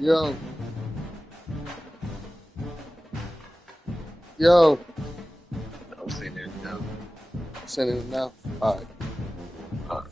Yo, yo, I'm saying it now. sending it now. All right. Uh,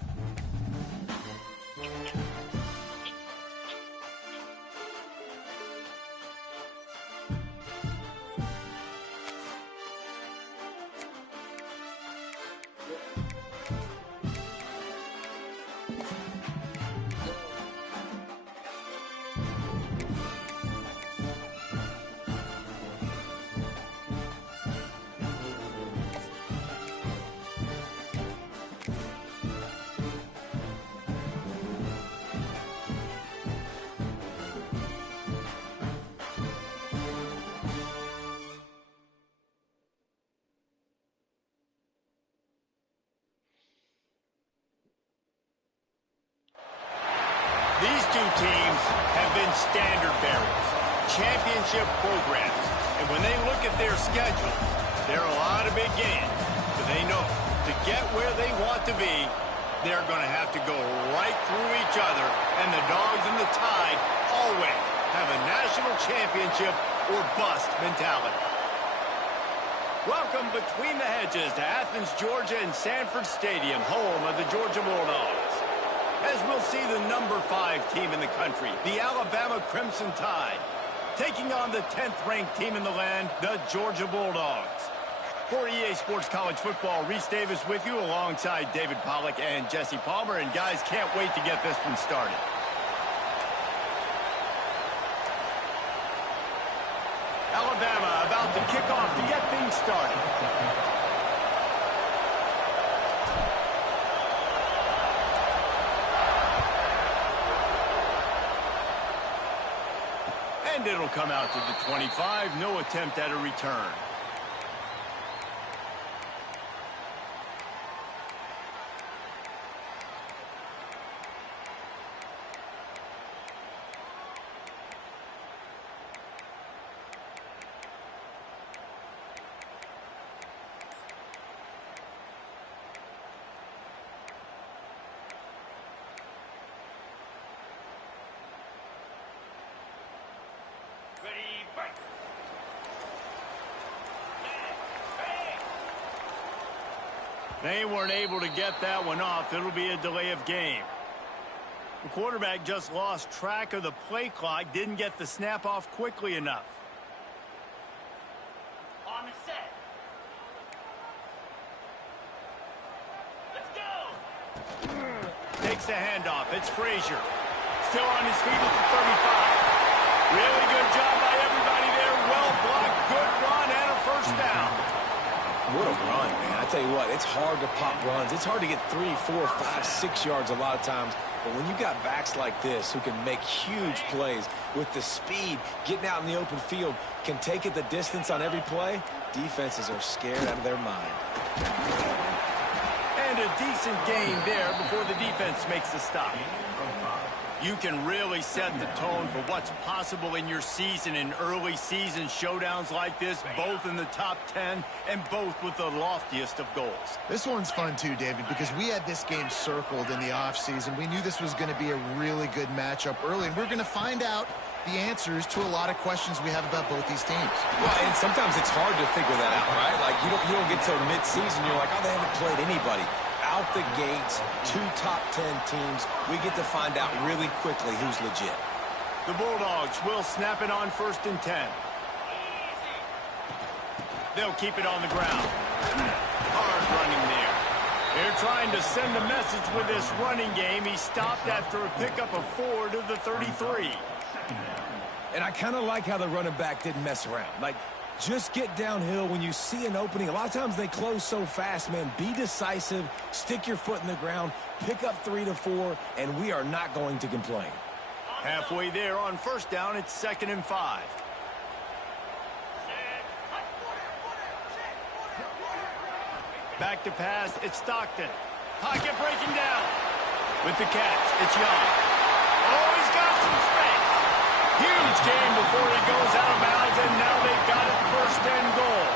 These two teams have been standard bearers, championship programs, and when they look at their schedule, there are a lot of big games, but they know to get where they want to be, they're going to have to go right through each other, and the Dogs and the Tide always have a national championship or bust mentality. Welcome between the hedges to Athens, Georgia and Sanford Stadium, home of the Georgia Bulldogs. As we'll see the number 5 team in the country, the Alabama Crimson Tide, taking on the 10th-ranked team in the land, the Georgia Bulldogs. For EA Sports College Football, Reese Davis with you alongside David Pollack and Jesse Palmer. And guys, can't wait to get this one started. Alabama about to kick off to get things started. And it'll come out to the 25. No attempt at a return. They weren't able to get that one off. It'll be a delay of game. The quarterback just lost track of the play clock, didn't get the snap off quickly enough. On the set. Let's go. Takes the handoff. It's Frazier. Still on his feet at the 35. Really good job by everybody there. Well blocked. Good run and a first down. What a run, man. I tell you what, it's hard to pop runs. It's hard to get 3, 4, 5, 6 yards a lot of times. But when you got backs like this who can make huge plays with the speed, getting out in the open field, can take it the distance on every play, defenses are scared out of their mind. And a decent gain there before the defense makes the stop. You can really set the tone for what's possible in your season in early season showdowns like this, both in the top 10 and both with the loftiest of goals. This one's fun too, David, because we had this game circled in the offseason. We knew this was going to be a really good matchup early, and we're going to find out the answers to a lot of questions we have about both these teams. Well, and sometimes it's hard to figure that out, right? Like, you don't get till mid-season, you're like, oh, they haven't played anybody. Out the gates, 2 top 10 teams, we get to find out really quickly who's legit. The Bulldogs will snap it on 1st and 10. They'll keep it on the ground. Hard running there. They're trying to send a message with this running game. He stopped after a pickup of 4 to the 33. And I kind of like how the running back didn't mess around. Like, just get downhill when you see an opening. A lot of times they close so fast, man. Be decisive, stick your foot in the ground, pick up 3 to 4, and we are not going to complain. Halfway there on 1st down, it's 2nd and 5. Back to pass, it's Stockton. Pocket breaking down. With the catch, it's Young. Oh, he's got some space. Huge game before he goes out of bounds, and now they've got it 1st and goal.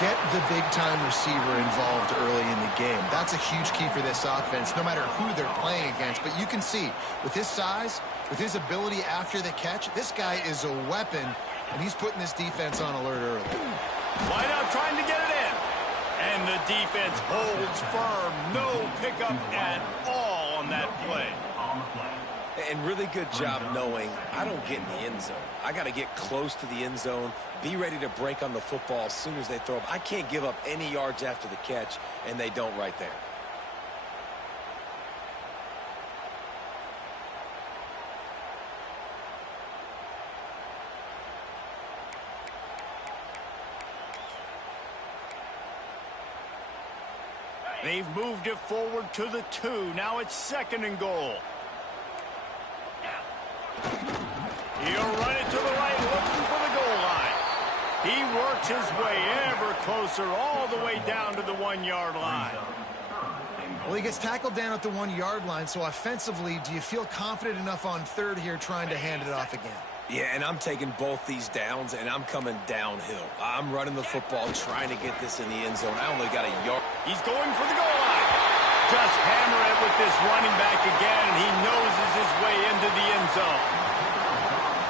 get the big-time receiver involved early in the game. That's a huge key for this offense, no matter who they're playing against. But you can see, with his size, with his ability after the catch, this guy is a weapon, and he's putting this defense on alert early. Wide out trying to get it in. And the defense holds firm. No pickup at all on that play. And really good job knowing I don't get in the end zone. I got to get close to the end zone, be ready to break on the football as soon as they throw up. I can't give up any yards after the catch, and they don't right there. They've moved it forward to the 2. Now it's 2nd and goal. He'll run it to the right, looking for the goal line. He works his way ever closer, all the way down to the 1-yard line. Well, he gets tackled down at the 1-yard line, so offensively, do you feel confident enough on 3rd here trying to hand it off again? Yeah, and I'm taking both these downs, and I'm coming downhill. I'm running the football, trying to get this in the end zone. I only got a yard. He's going for the goal line. Just hammer it with this running back again, and he noses his way into the end zone.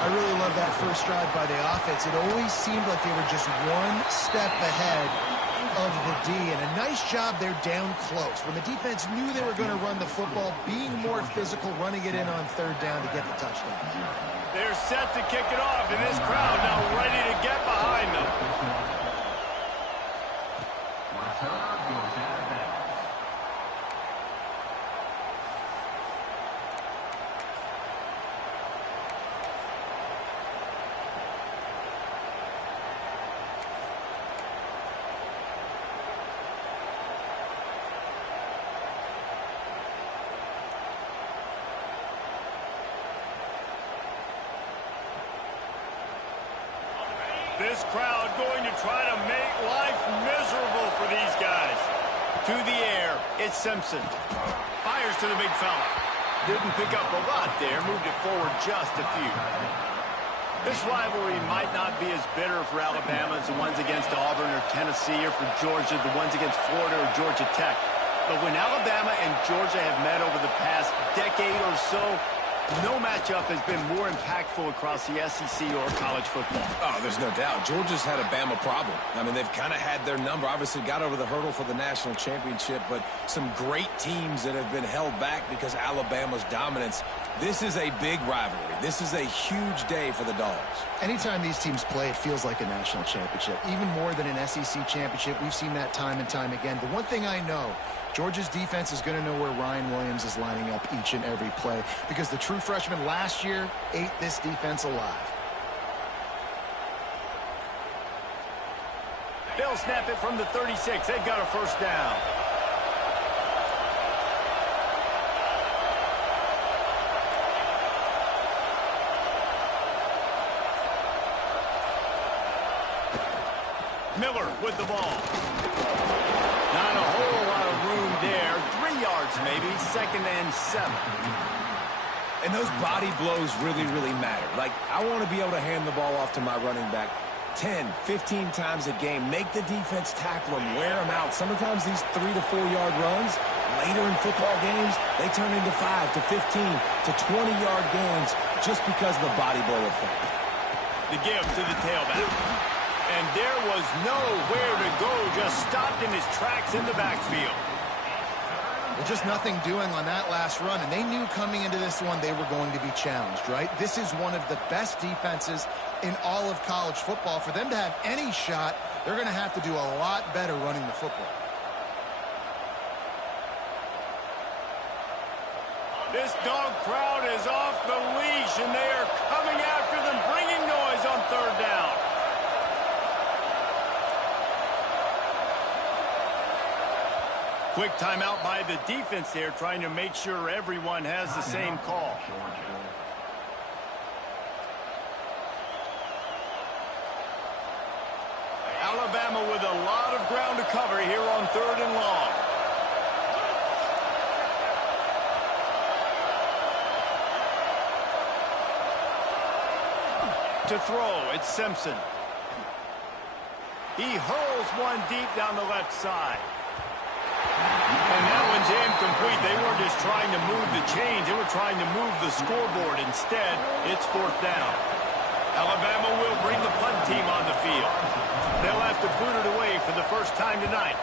I really love that first drive by the offense. It always seemed like they were just one step ahead of the D, and a nice job there down close. When the defense knew they were going to run the football, being more physical, running it in on 3rd down to get the touchdown. They're set to kick it off, and this crowd now ready to get behind them. This crowd going to try to make life miserable for these guys. To the air, it's Simpson. Fires to the big fella. Didn't pick up a lot there, moved it forward just a few. This rivalry might not be as bitter for Alabama as the ones against Auburn or Tennessee, or for Georgia, the ones against Florida or Georgia Tech. But when Alabama and Georgia have met over the past decade or so, no matchup has been more impactful across the SEC or college football. Oh, there's no doubt. Georgia's had a Bama problem. I mean, they've kind of had their number. Obviously got over the hurdle for the national championship, but some great teams that have been held back because Alabama's dominance. This is a big rivalry. This is a huge day for the Dogs. Anytime these teams play, it feels like a national championship. Even more than an SEC championship. We've seen that time and time again. The one thing I know, Georgia's defense is going to know where Ryan Williams is lining up each and every play, because the true freshman last year ate this defense alive. They'll snap it from the 36. They've got a first down. Miller with the ball. Not a whole lot of room there. 3 yards maybe. 2nd and 7. And those body blows really, really matter. Like, I want to be able to hand the ball off to my running back 10, 15 times a game. Make the defense tackle them, wear them out. Sometimes these 3 to 4 yard runs, later in football games, they turn into 5 to 15 to 20 yard gains just because of the body blow effect. The give to the tailback. And there was nowhere to go, just stopped in his tracks in the backfield. Well, just nothing doing on that last run, and they knew coming into this one they were going to be challenged, right? This is one of the best defenses in all of college football. For them to have any shot, they're going to have to do a lot better running the football. This dog crowd is off the leash, and they are coming after them, bringing noise on 3rd down. Quick timeout by the defense there, trying to make sure everyone has the same call. Alabama with a lot of ground to cover here on 3rd and long. To throw, it's Simpson. He hurls one deep down the left side. And that one's incomplete. They weren't just trying to move the chains. They were trying to move the scoreboard. Instead, it's 4th down. Alabama will bring the punt team on the field. They'll have to boot it away for the first time tonight.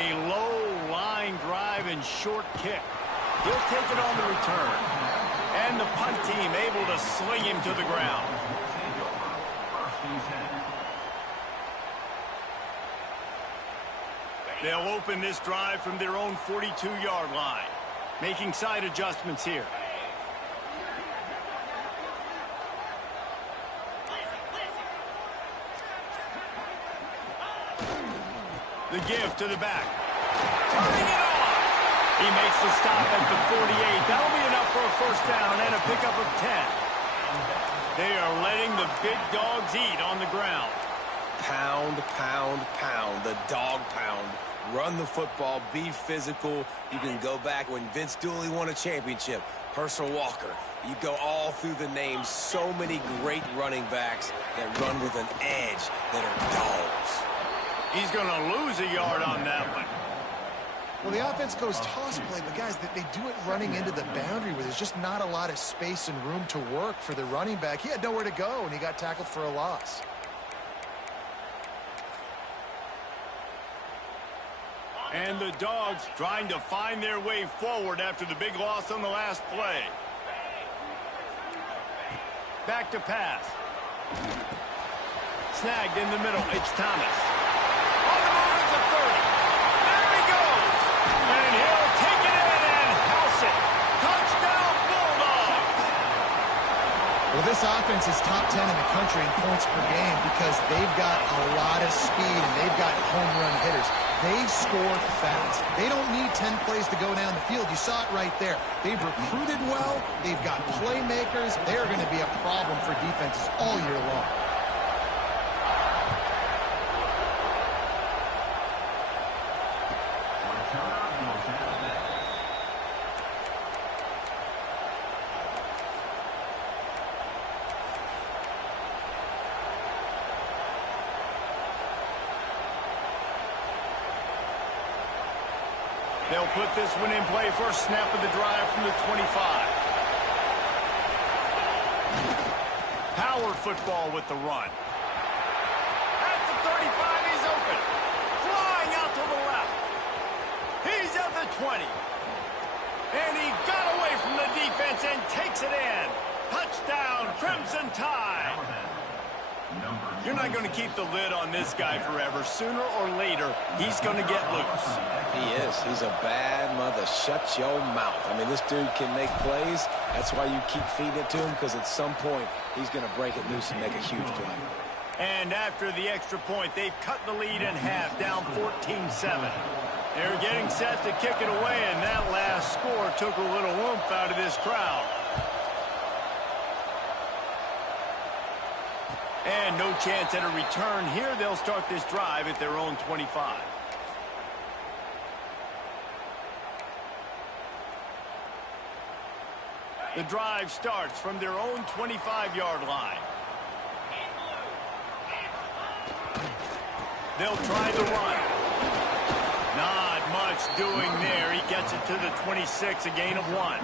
A low line drive and short kick. He'll take it on the return. And the punt team able to sling him to the ground. They'll open this drive from their own 42-yard line. Making side adjustments here. The give to the back. Turning it on. He makes the stop at the 48. That'll be enough for a first down and a pickup of 10. They are letting the big dogs eat on the ground. Pound, pound, pound. The dog pound. Run the football. Be physical. You can go back when Vince Dooley won a championship. Herschel Walker. You go all through the names. So many great running backs that run with an edge that are dogs. He's going to lose a yard on that one. Well, the offense goes toss play, but guys, they do it running into the boundary where there's just not a lot of space and room to work for the running back. He had nowhere to go, and he got tackled for a loss. And the Dogs trying to find their way forward after the big loss on the last play. Back to pass. Snagged in the middle. It's Thomas. On the move at the 30. There he goes. And he'll take it in and house it. Touchdown Bulldogs. Well, this offense is top 10 in the country in points per game because they've got a lot of speed and they've got home run hitters. They score fast. They don't need 10 plays to go down the field. You saw it right there. They've recruited well. They've got playmakers. They're going to be a problem for defenses all year long. They'll put this one in play. First snap of the drive from the 25. Power football with the run. At the 35, he's open. Flying out to the left. He's at the 20. And he got away from the defense and takes it in. Touchdown, Crimson Tide. You're not going to keep the lid on this guy forever. Sooner or later, he's going to get loose. He is. He's a bad mother. Shut your mouth. I mean, this dude can make plays. That's why you keep feeding it to him, because at some point, he's going to break it loose and make a huge play. And after the extra point, they've cut the lead in half, down 14-7. They're getting set to kick it away, and that last score took a little oomph out of this crowd. And no chance at a return here. They'll start this drive at their own 25. The drive starts from their own 25-yard line. They'll try the run. Not much doing there. He gets it to the 26, a gain of 1.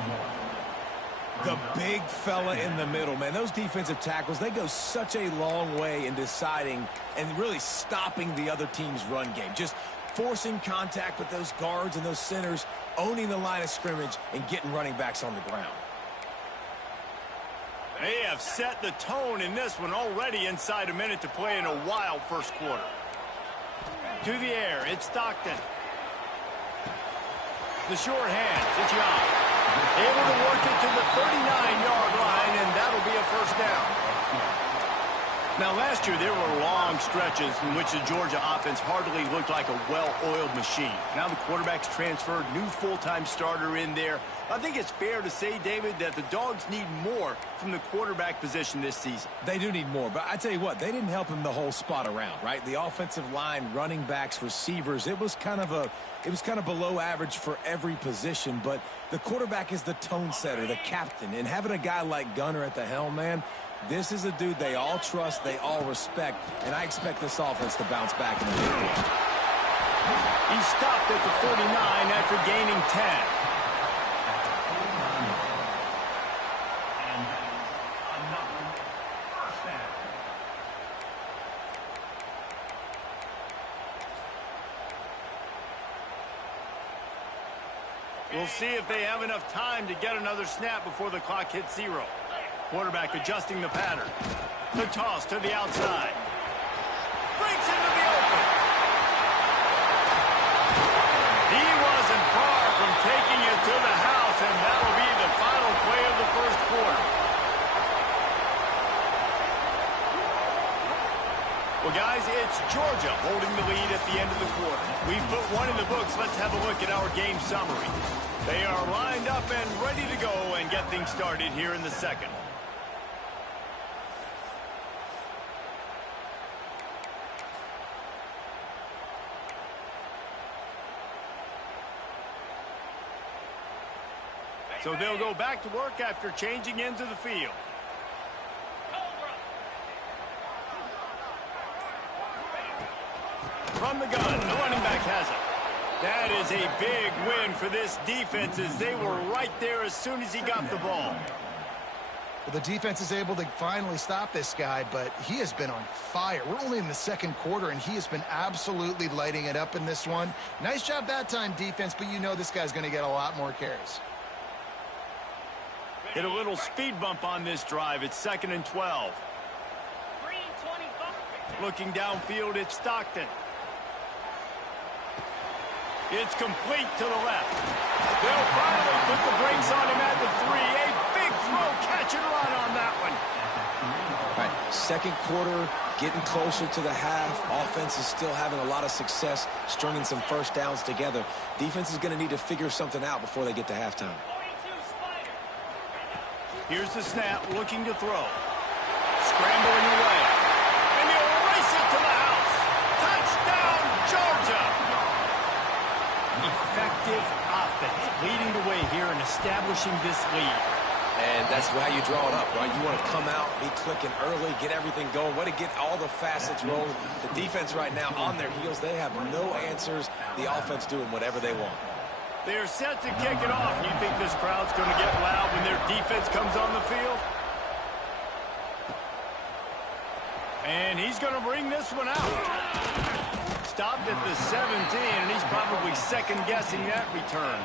The big fella in the middle, man. Those defensive tackles, they go such a long way in deciding and really stopping the other team's run game. Just forcing contact with those guards and those centers, owning the line of scrimmage, and getting running backs on the ground. They have set the tone in this one already inside a minute to play in a wild first quarter. To the air, it's Stockton. The short hands, it's Young. Able to work it to the 39-yard line, and that'll be a first down. Now, last year, there were long stretches in which the Georgia offense hardly looked like a well-oiled machine. Now the quarterback's transferred, new full-time starter in there. I think it's fair to say, David, that the Dogs need more from the quarterback position this season. They do need more, but I tell you what, they didn't help him the whole spot around, right? The offensive line, running backs, receivers, it was kind of below average for every position, but the quarterback is the tone setter, the captain, and having a guy like Gunner at the helm, man, This is a dude they all trust, they all respect, and I expect this offense to bounce back in the big way. He stopped at the 49 after gaining 10. We'll see if they have enough time to get another snap before the clock hits 0. Quarterback adjusting the pattern. The toss to the outside. Breaks into the open. He wasn't far from taking it to the house, and that'll be the final play of the first quarter. Well, guys, it's Georgia holding the lead at the end of the quarter. We've put one in the books. Let's have a look at our game summary. They are lined up and ready to go and get things started here in the second. So they'll go back to work after changing into the field. From the gun, the running back has it. That is a big win for this defense as they were right there as soon as he got the ball. Well, the defense is able to finally stop this guy, but he has been on fire. We're only in the second quarter, and he has been absolutely lighting it up in this one. Nice job that time, defense, but you know this guy's going to get a lot more carries. Hit a little speed bump on this drive. It's 2nd and 12. Looking downfield, it's Stockton. It's complete to the left. They'll finally put the brakes on him at the 3. A big throw, catch and run on that one. All right, second quarter, getting closer to the half. Offense is still having a lot of success stringing some first downs together. Defense is going to need to figure something out before they get to halftime. Here's the snap, looking to throw. Scrambling away. And he'll race it to the house. Touchdown, Georgia! Effective offense, leading the way here and establishing this lead. And that's how you draw it up, right? You want to come out, be clicking early, get everything going, want to get all the facets rolling. The defense right now on their heels, they have no answers. The offense doing whatever they want. They're set to kick it off. You think this crowd's going to get loud when their defense comes on the field? And he's going to bring this one out. Stopped at the 17, and he's probably second-guessing that return.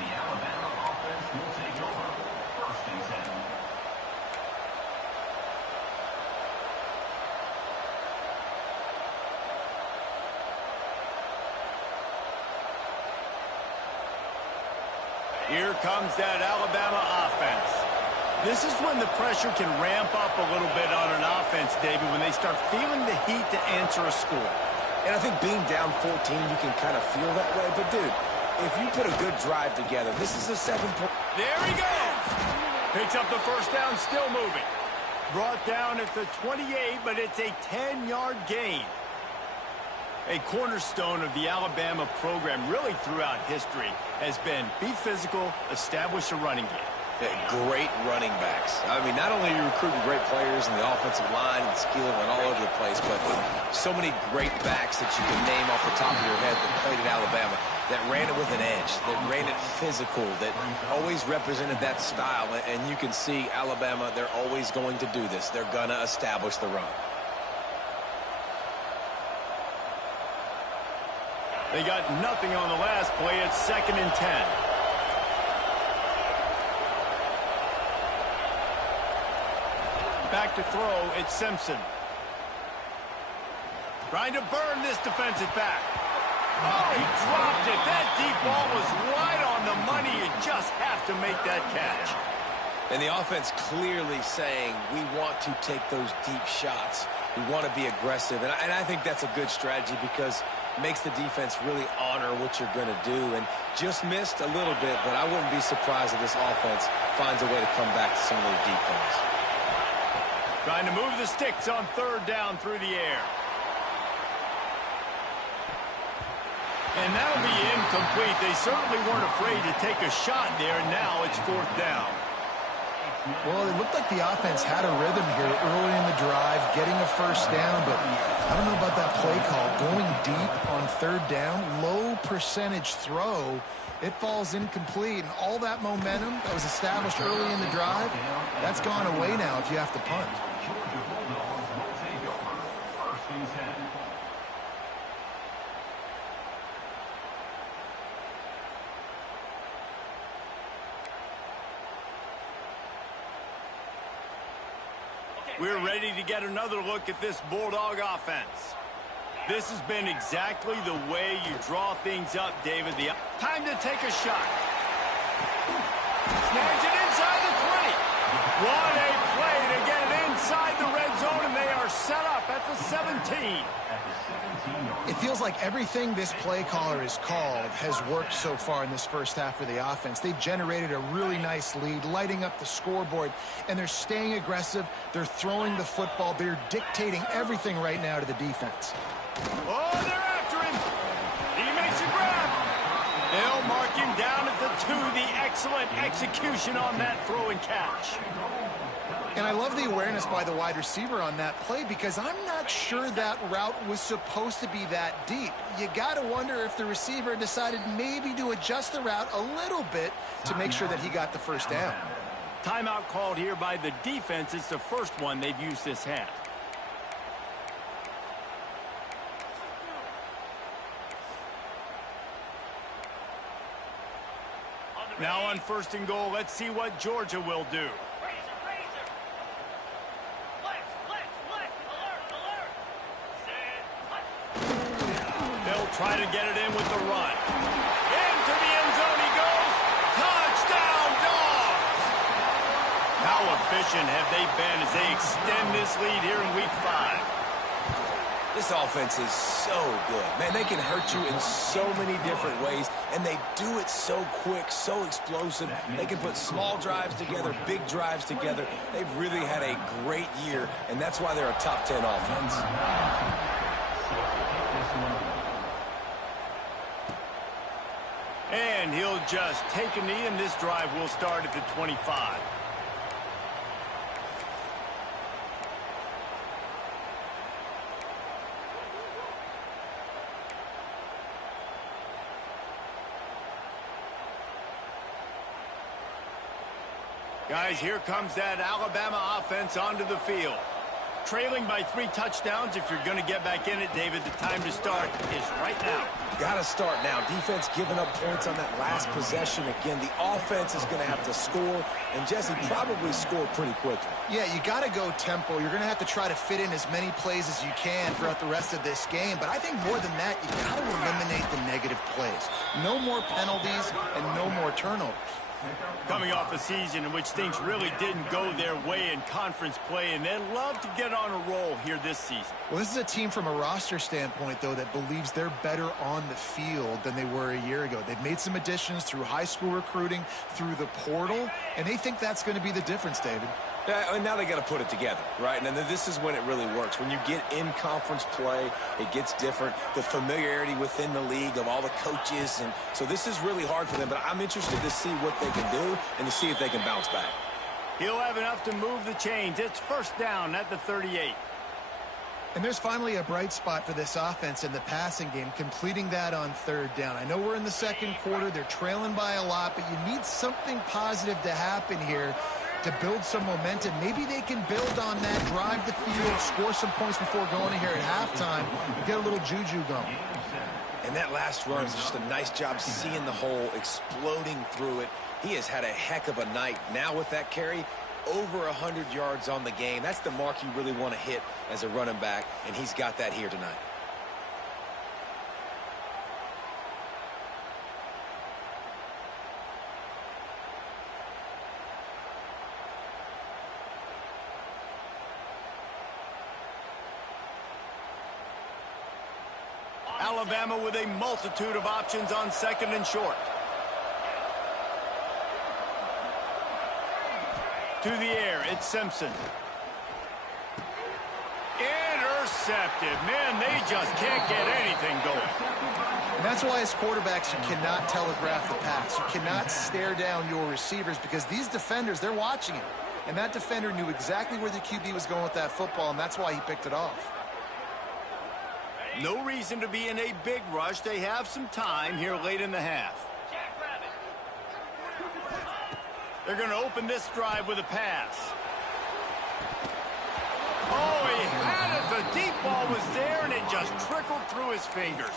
Here comes that Alabama offense. This is when the pressure can ramp up a little bit on an offense, David, when they start feeling the heat to answer a score. And I think being down 14, you can kind of feel that way. But, dude, if you put a good drive together, this is a 7-point. There he goes. Picks up the first down, still moving. Brought down at the 28, but it's a 10-yard gain. A cornerstone of the Alabama program really throughout history has been be physical, establish a running game. Great running backs. I mean, not only are you recruiting great players in the offensive line and skill and all over the place, but so many great backs that you can name off the top of your head that played at Alabama, that ran it with an edge, that ran it physical, that always represented that style. And you can see Alabama, they're always going to do this. They're going to establish the run. They got nothing on the last play. It's 2nd and 10. Back to throw, it's Simpson. Trying to burn this defensive back. Oh, he dropped it. That deep ball was right on the money. You just have to make that catch. And the offense clearly saying, we want to take those deep shots. We want to be aggressive. And I think that's a good strategy because it makes the defense really honor what you're going to do. And just missed a little bit, but I wouldn't be surprised if this offense finds a way to come back to some of those deep ones. Trying to move the sticks on 3rd down through the air. And that'll be incomplete. They certainly weren't afraid to take a shot there, and now it's 4th down. Well, it looked like the offense had a rhythm here early in the drive, getting a first down, but I don't know about that play call. Going deep on third down, low percentage throw, it falls incomplete, and all that momentum that was established early in the drive, that's gone away now if you have to punt. We're ready to get another look at this Bulldog offense. This has been exactly the way you draw things up, David. Time to take a shot. Snags it inside the 20. What a play to get it inside the red zone, and they are set up at the 17. It feels like everything this play caller has called has worked so far in this first half for the offense. They've generated a really nice lead, lighting up the scoreboard, and they're staying aggressive. They're throwing the football. They're dictating everything right now to the defense. Oh, they're after him. He makes a grab. They'll mark him down at the 2. The excellent execution on that throw and catch. And I love the awareness by the wide receiver on that play because I'm not sure that route was supposed to be that deep. You got to wonder if the receiver decided maybe to adjust the route a little bit to make sure that he got the first down. Timeout called here by the defense. It's the first one they've used this half. Now on 1st and goal, let's see what Georgia will do. They'll try to get it in with the run. Into the end zone he goes. Touchdown, Dogs! How efficient have they been as they extend this lead here in Week 5? This offense is so good. Man, they can hurt you in so many different ways, and they do it so quick, so explosive. They can put small drives together, big drives together. They've really had a great year, and that's why they're a top 10 offense. And he'll just take a knee, and this drive will start at the 25. Guys, here comes that Alabama offense onto the field. Trailing by 3 touchdowns. If you're going to get back in it, David, the time to start is right now. Got to start now. Defense giving up points on that last possession. Again, the offense is going to have to score, and Jesse probably score pretty quickly. Yeah, you got to go tempo. You're going to have to try to fit in as many plays as you can throughout the rest of this game. But I think more than that, you got to eliminate the negative plays. No more penalties and no more turnovers. Coming off a season in which things really didn't go their way in conference play, and they'd love to get on a roll here this season. Well, this is a team from a roster standpoint, though, that believes they're better on the field than they were a year ago. They've made some additions through high school recruiting, through the portal, and they think that's going to be the difference, David. Yeah, and now they got to put it together, right? And then this is when it really works. When you get in conference play, it gets different. The familiarity within the league of all the coaches, and so this is really hard for them. But I'm interested to see what they can do and to see if they can bounce back. He'll have enough to move the chains. It's 1st down at the 38. And there's finally a bright spot for this offense in the passing game, completing that on 3rd down. I know we're in the 2nd quarter. They're trailing by a lot, but you need something positive to happen here to build some momentum. Maybe they can build on that, drive the field, score some points before going in here at halftime, and get a little juju going. And that last run is just a nice job seeing the hole, exploding through it. He has had a heck of a night. Now with that carry, over 100 yards on the game. That's the mark you really want to hit as a running back, and he's got that here tonight. Alabama with a multitude of options on 2nd and short. To the air, it's Simpson. Intercepted. Man, they just can't get anything going. And that's why as quarterbacks, you cannot telegraph the pass. You cannot stare down your receivers because these defenders, they're watching it. and that defender knew exactly where the QB was going with that football, and that's why he picked it off. No reason to be in a big rush. They have some time here late in the half. They're going to open this drive with a pass. Oh, he had it. The deep ball was there, and it just trickled through his fingers.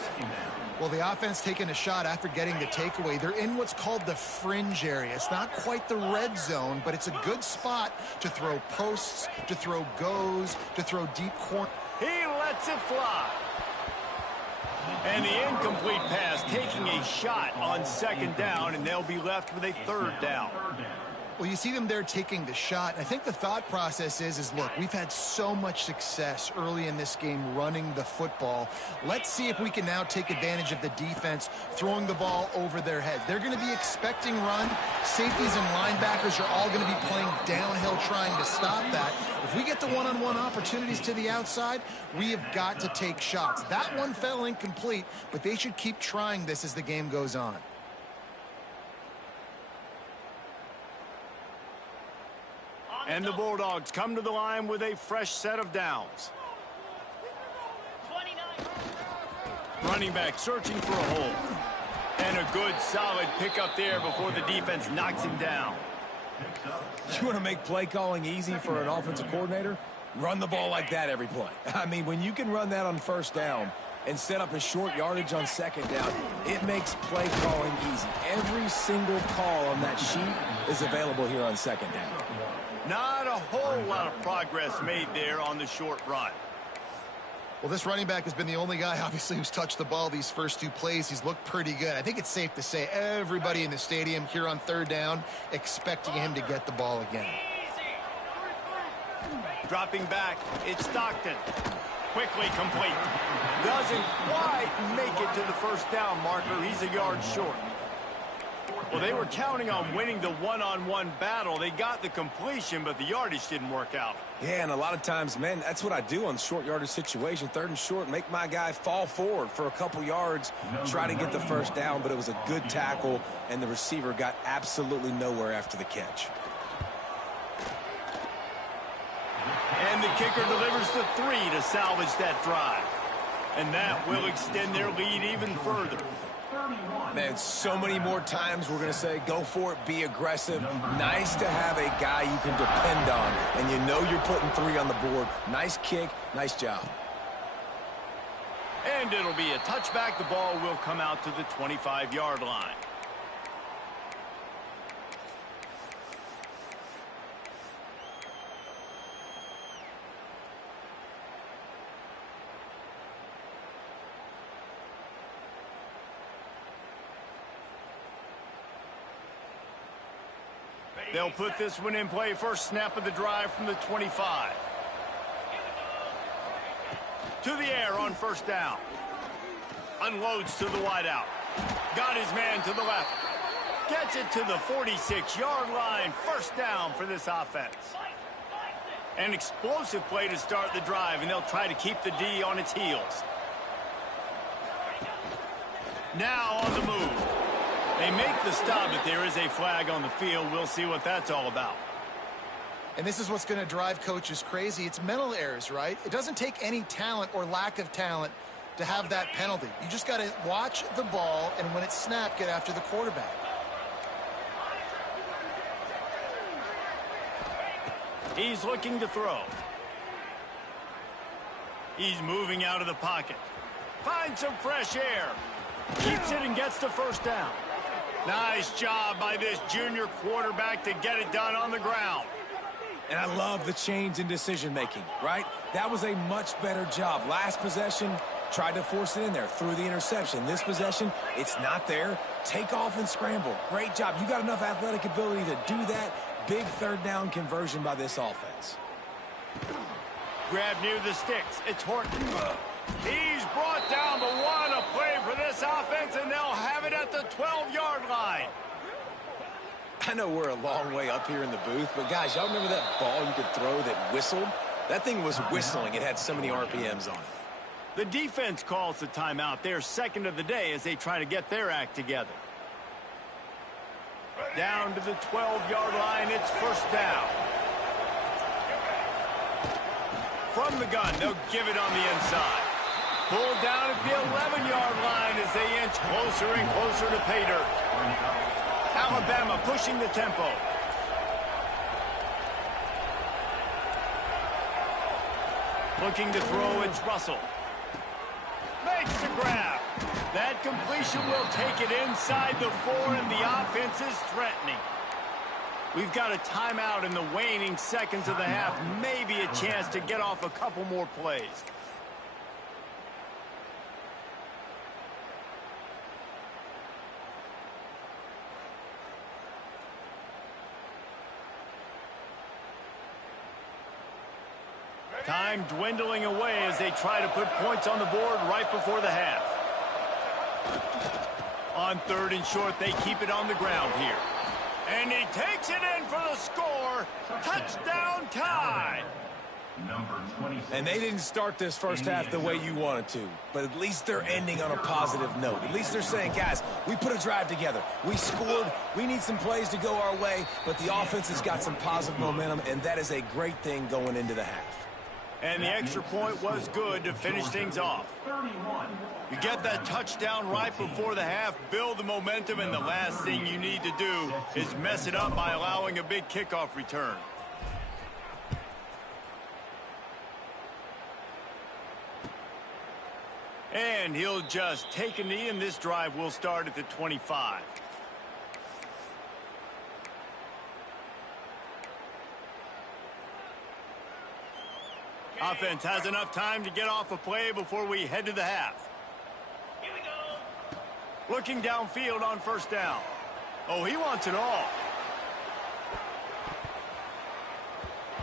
Well, the offense taking a shot after getting the takeaway. They're in what's called the fringe area. It's not quite the red zone, but it's a good spot to throw posts, to throw goes, to throw deep corner. He lets it fly. And the incomplete pass taking a shot on second down, and they'll be left with a third down. Well, you see them there taking the shot. I think the thought process is look, we've had so much success early in this game running the football. Let's see if we can now take advantage of the defense throwing the ball over their heads. They're going to be expecting run. Safeties and linebackers are all going to be playing downhill trying to stop that. If we get the one-on-one opportunities to the outside, we have got to take shots. That one fell incomplete, but they should keep trying this as the game goes on. And the Bulldogs come to the line with a fresh set of downs. 29. Running back searching for a hole. And a good, solid pickup there before the defense knocks him down. You want to make play calling easy for an offensive coordinator? Run the ball like that every play. I mean, when you can run that on first down and set up a short yardage on second down, it makes play calling easy. Every single call on that sheet is available here on second down. Not a whole lot of progress made there on the short run. Well, this running back has been the only guy, obviously, who's touched the ball these first two plays. He's looked pretty good. I think it's safe to say everybody in the stadium here on third down expecting him to get the ball again. Dropping back, it's Stockton. Quickly complete. Doesn't quite make it to the first down marker. He's a yard short. Well, they were counting on winning the one-on-one battle. They got the completion, but the yardage didn't work out. Yeah, and a lot of times, man, that's what I do on short yardage situation. Third and short, make my guy fall forward for a couple yards, try to get the first down, but it was a good tackle, and the receiver got absolutely nowhere after the catch. And the kicker delivers the 3 to salvage that drive. And that will extend their lead even further. Man, so many more times we're going to say, go for it, be aggressive. Nice to have a guy you can depend on, and you know you're putting 3 on the board. Nice kick, nice job. And it'll be a touchback. The ball will come out to the 25-yard line. They'll put this one in play. First snap of the drive from the 25. To the air on first down. Unloads to the wideout. Got his man to the left. Gets it to the 46-yard line. First down for this offense. An explosive play to start the drive, and they'll try to keep the D on its heels. Now on the move. They make the stop, but there is a flag on the field. We'll see what that's all about. And this is what's going to drive coaches crazy. It's mental errors, right? It doesn't take any talent or lack of talent to have that penalty. You just got to watch the ball, and when it's snapped, get after the quarterback. He's looking to throw. He's moving out of the pocket. Finds some fresh air. Keeps it and gets the first down. Nice job by this junior quarterback to get it done on the ground. And I love the change in decision-making, right? That was a much better job. Last possession, tried to force it in there, threw the interception. This possession, it's not there. Take off and scramble. Great job. You got enough athletic ability to do that. Big third down conversion by this offense. Grab near the sticks. It's Horton. He's brought down, but what a play for this offense, and they'll have it at the 12-yard line. I know we're a long way up here in the booth, but guys, y'all remember that ball you could throw that whistled? That thing was whistling. It had so many RPMs on it. The defense calls the timeout. They're second of the day as they try to get their act together. Down to the 12-yard line. It's first down. from the gun. They'll give it on the inside. Pulled down at the 11-yard line as they inch closer and closer to pay dirt. Alabama pushing the tempo. Looking to throw, it's Russell. Makes the grab. That completion will take it inside the 4, and the offense is threatening. We've got a timeout in the waning seconds of the half. Maybe a chance to get off a couple more plays. Time dwindling away as they try to put points on the board right before the half. On 3rd and short, they keep it on the ground here. And he takes it in for the score. Touchdown tie. And they didn't start this first half the way you wanted to, but at least they're ending on a positive note. At least they're saying, guys, we put a drive together. We scored. We need some plays to go our way, but the offense has got some positive momentum, and that is a great thing going into the half. And the extra point was good to finish things off. You get that touchdown right before the half, build the momentum, and the last thing you need to do is mess it up by allowing a big kickoff return. And he'll just take a knee, and this drive will start at the 25. Offense has enough time to get off a play before we head to the half. Here we go. Looking downfield on 1st down. Oh, he wants it all.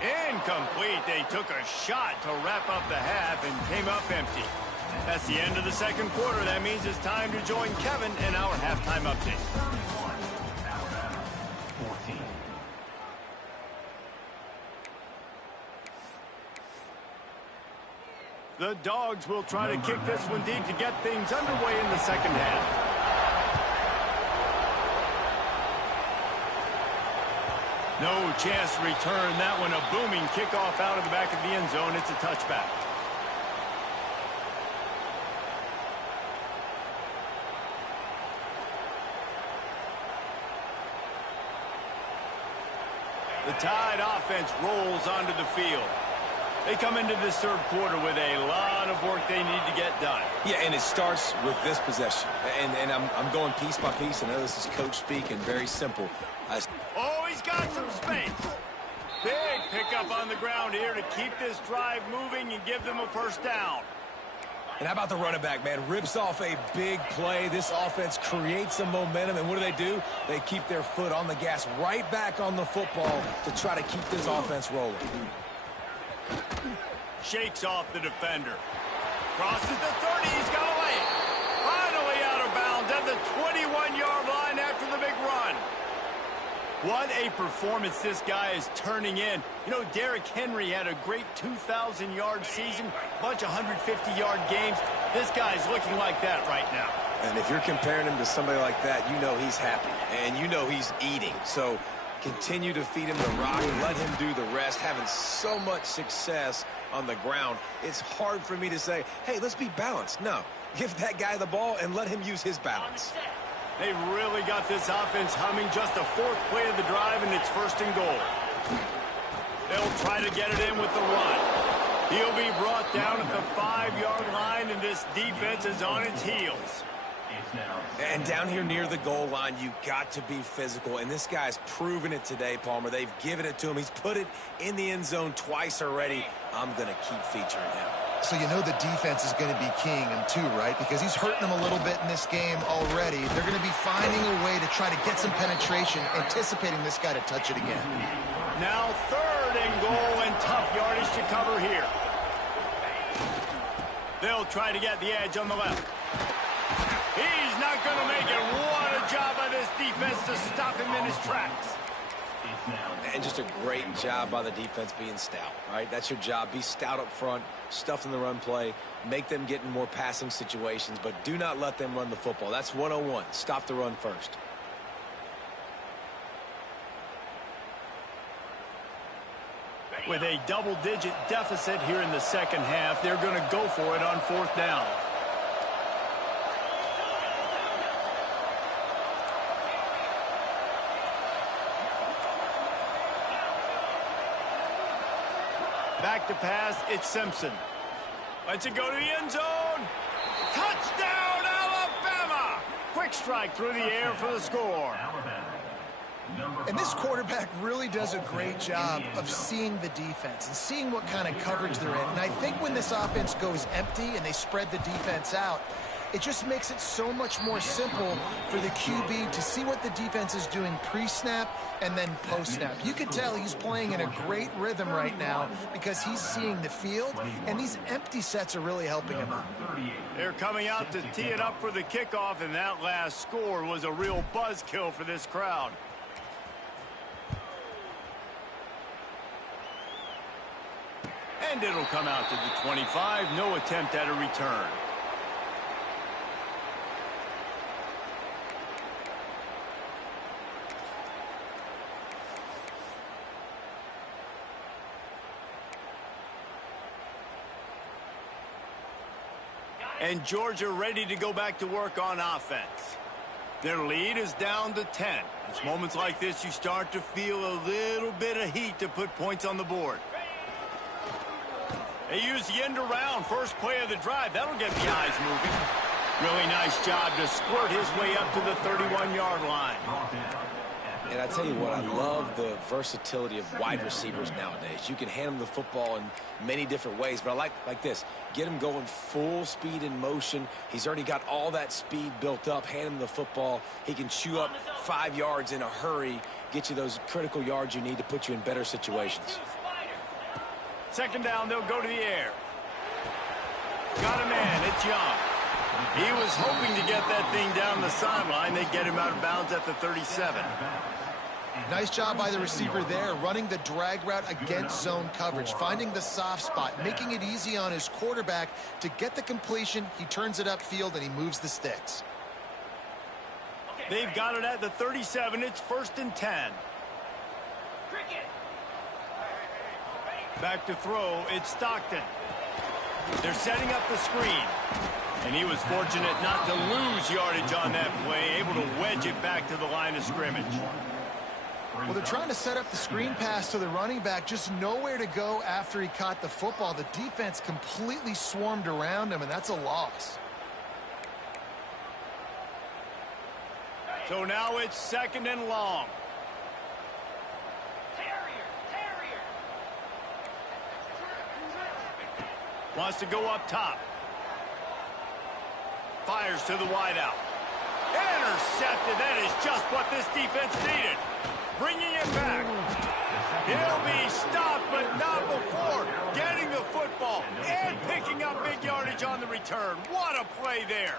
Incomplete. They took a shot to wrap up the half and came up empty. That's the end of the 2nd quarter. That means it's time to join Kevin in our halftime update. The Dogs will try to kick this one deep to get things underway in the 2nd half. No chance to return that one. A booming kickoff out of the back of the end zone. It's a touchback. The Tide offense rolls onto the field. They come into this 3rd quarter with a lot of work they need to get done. Yeah, and it starts with this possession. And I'm going piece by piece. I know this is coach speak and very simple. Oh, he's got some space. Big pickup on the ground here to keep this drive moving and give them a 1st down. And how about the running back, man? Rips off a big play. This offense creates some momentum, and what do? They keep their foot on the gas right back on the football to try to keep this offense rolling. Shakes off the defender. Crosses the 30. He's got to lay it. Finally out of bounds at the 21-yard line after the big run. What a performance this guy is turning in. You know, Derrick Henry had a great 2,000-yard season, bunch of 150-yard games. This guy's looking like that right now. And if you're comparing him to somebody like that, you know he's happy, and you know he's eating. So continue to feed him the rock and let him do the rest. Having so much success on the ground, it's hard for me to say, hey, let's be balanced. No, give that guy the ball and let him use his balance. They've really got this offense humming. Just a 4th play of the drive, and it's 1st and goal. They'll try to get it in with the run. He'll be brought down at the 5-yard line, and this defense is on its heels. And down here near the goal line, you got to be physical. And this guy's proven it today, Palmer. They've given it to him. He's put it in the end zone twice already. I'm going to keep featuring him. So you know the defense is going to be keying him too, right? Because he's hurting them a little bit in this game already. They're going to be finding a way to try to get some penetration, anticipating this guy to touch it again. Now 3rd and goal, and tough yardage to cover here. They'll try to get the edge on the left. He's not going to make it. What a job by this defense to stop him in his tracks. And just a great job by the defense being stout, right? That's your job. Be stout up front, stuff in the run play, make them get in more passing situations, but do not let them run the football. That's 101. Stop the run first. With a double-digit deficit here in the second half, they're going to go for it on 4th down. Back to pass, it's Simpson. Lets it go to the end zone. Touchdown, Alabama! Quick strike through the air for the score. And this quarterback really does a great job of seeing the defense and seeing what kind of coverage they're in. And I think when this offense goes empty and they spread the defense out, it just makes it so much more simple for the QB to see what the defense is doing pre-snap and then post-snap. You can tell he's playing in a great rhythm right now because he's seeing the field, and these empty sets are really helping him out. They're coming out to tee it up for the kickoff, and that last score was a real buzzkill for this crowd. And it'll come out to the 25. No attempt at a return. And Georgia ready to go back to work on offense. Their lead is down to 10. It's moments like this you start to feel a little bit of heat to put points on the board. They use the end around, first play of the drive. That'll get the eyes moving. Really nice job to squirt his way up to the 31-yard line. And I tell you what, I love the versatility of wide receivers nowadays. You can hand them the football in many different ways, but I like this. Get him going full speed in motion. He's already got all that speed built up. Hand him the football. He can chew up 5 yards in a hurry, get you those critical yards you need to put you in better situations. Second down, they'll go to the air. Got a man, it's Young. He was hoping to get that thing down the sideline. They get him out of bounds at the 37. Nice job by the receiver there, running the drag route against zone coverage, finding the soft spot, making it easy on his quarterback to get the completion. He turns it upfield, and he moves the sticks. They've got it at the 37. It's 1st and 10. Back to throw, it's Stockton. They're setting up the screen. And he was fortunate not to lose yardage on that play, able to wedge it back to the line of scrimmage. Well, they're trying to set up the screen pass to the running back, just nowhere to go after he caught the football. The defense completely swarmed around him, and that's a loss. So now it's 2nd and long. Wants to go up top. Fires to the wideout. Intercepted. That is just what this defense needed. Bringing it back. He'll be stopped, but not before getting the football and picking up big yardage on the return. What a play there.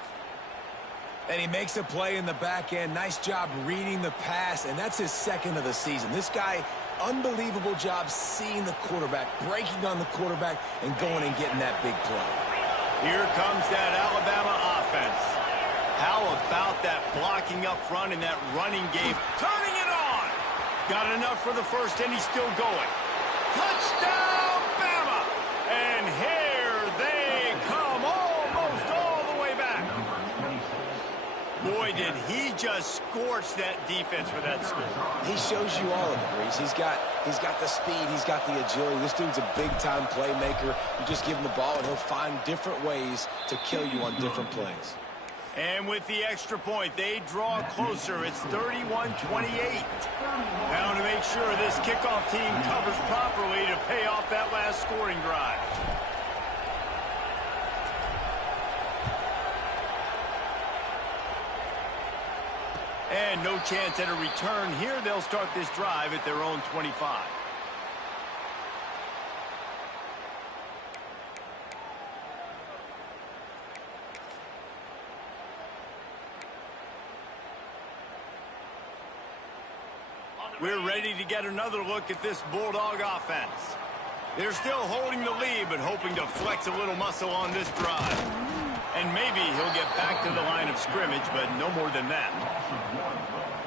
And he makes a play in the back end. Nice job reading the pass, and that's his 2nd of the season. This guy, unbelievable job seeing the quarterback, breaking on the quarterback, and going and getting that big play. Here comes that Alabama offense. How about that blocking up front and that running game? Turning it on! Got enough for the first, and he's still going. Touchdown, Bama! And here they come, almost all the way back. Boy, did he just scorch that defense for that score. He shows you all of it, Reese. He's got the speed, he's got the agility. This dude's a big-time playmaker. You just give him the ball, and he'll find different ways to kill you on different plays. And with the extra point, they draw closer. It's 31-28. Now to make sure this kickoff team covers properly to pay off that last scoring drive. And no chance at a return here. They'll start this drive at their own 25. We're ready to get another look at this Bulldog offense. They're still holding the lead, but hoping to flex a little muscle on this drive. And maybe he'll get back to the line of scrimmage, but no more than that.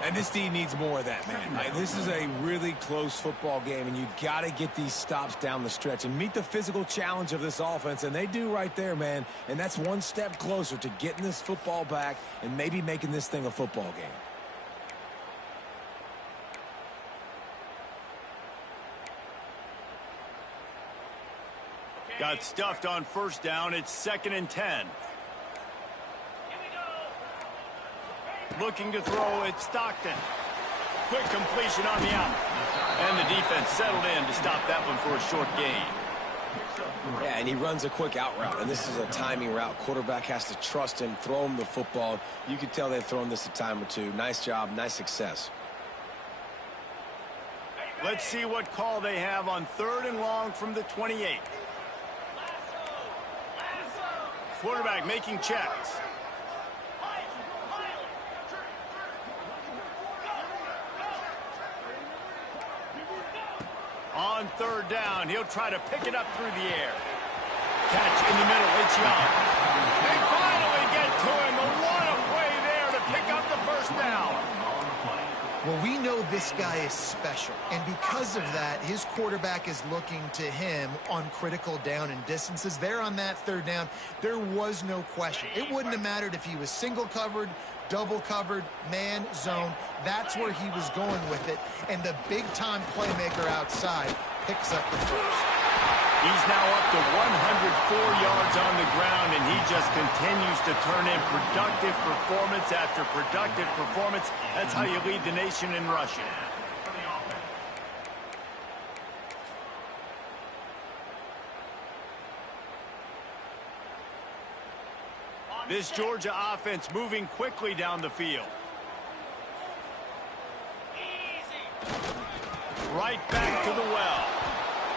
And this team needs more of that, man. This is a really close football game, and you got to get these stops down the stretch and meet the physical challenge of this offense, and they do right there, man. And that's one step closer to getting this football back and maybe making this thing a football game. Got stuffed on first down. It's 2nd and 10. Looking to throw, it's Stockton. Quick completion on the out. And the defense settled in to stop that one for a short gain. Yeah, and he runs a quick out route, and this is a timing route. Quarterback has to trust him, throw him the football. You can tell they've thrown this a time or two. Nice job, nice success. Let's see what call they have on 3rd and long from the 28. Quarterback making checks. On 3rd down, he'll try to pick it up through the air. Catch in the middle, it's Young. They finally get to him, but what a play there to pick up the first down. Well, we know this guy is special, and because of that, his quarterback is looking to him on critical down and distances. There on that 3rd down, there was no question. It wouldn't have mattered if he was single covered, double covered, man, zone. That's where he was going with it, and the big-time playmaker outside picks up the first. He's now up to 104 yards on the ground, and he just continues to turn in productive performance after productive performance. That's how you lead the nation in rushing. This Georgia offense moving quickly down the field. Right back to the well.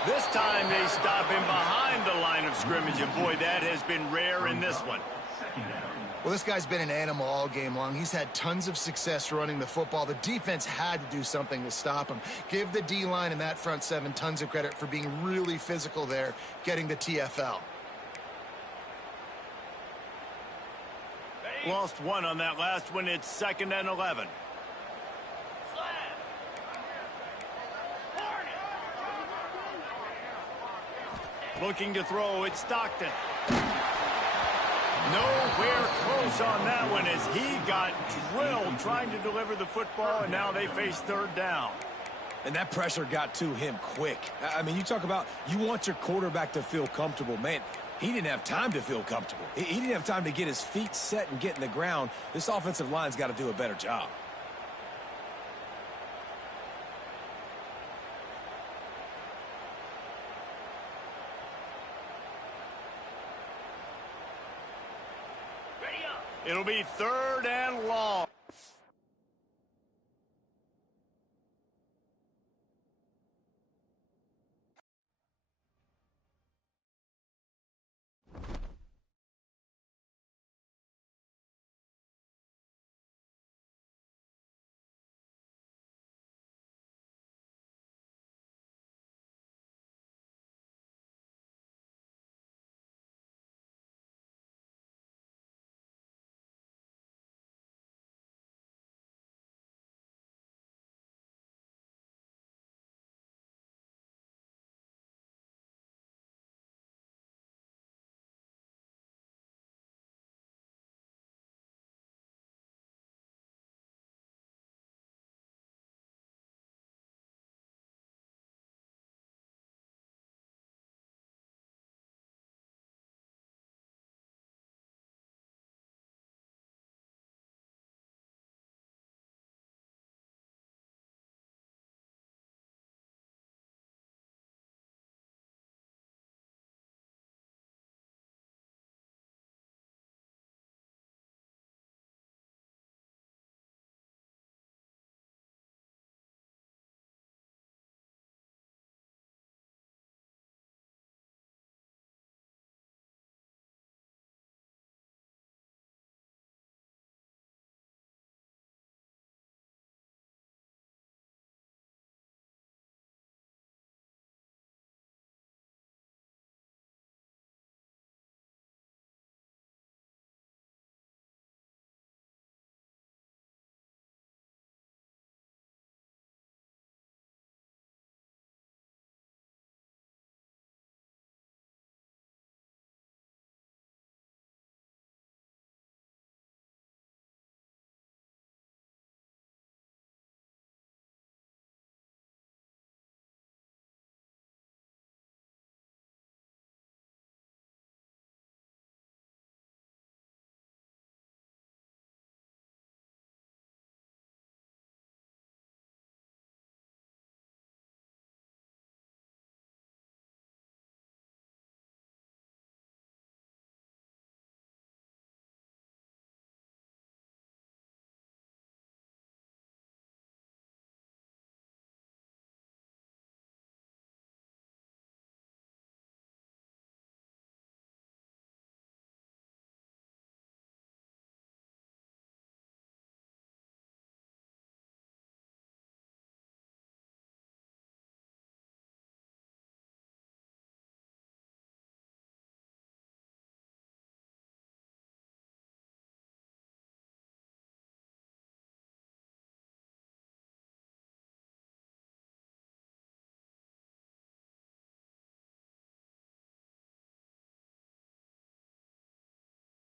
This time they stop him behind the line of scrimmage, and boy, that has been rare in this one. Well, this guy's been an animal all game long. He's had tons of success running the football. The defense had to do something to stop him. Give the D-line and that front 7 tons of credit for being really physical there, getting the TFL. Lost one on that last one. It's 2nd and 11. Looking to throw, it's Stockton. Nowhere close on that one as he got drilled trying to deliver the football, and now they face 3rd down. And that pressure got to him quick. I mean, you talk about you want your quarterback to feel comfortable. Man, he didn't have time to feel comfortable. He didn't have time to get his feet set and get in the ground. This offensive line's got to do a better job. It'll be 3rd and long.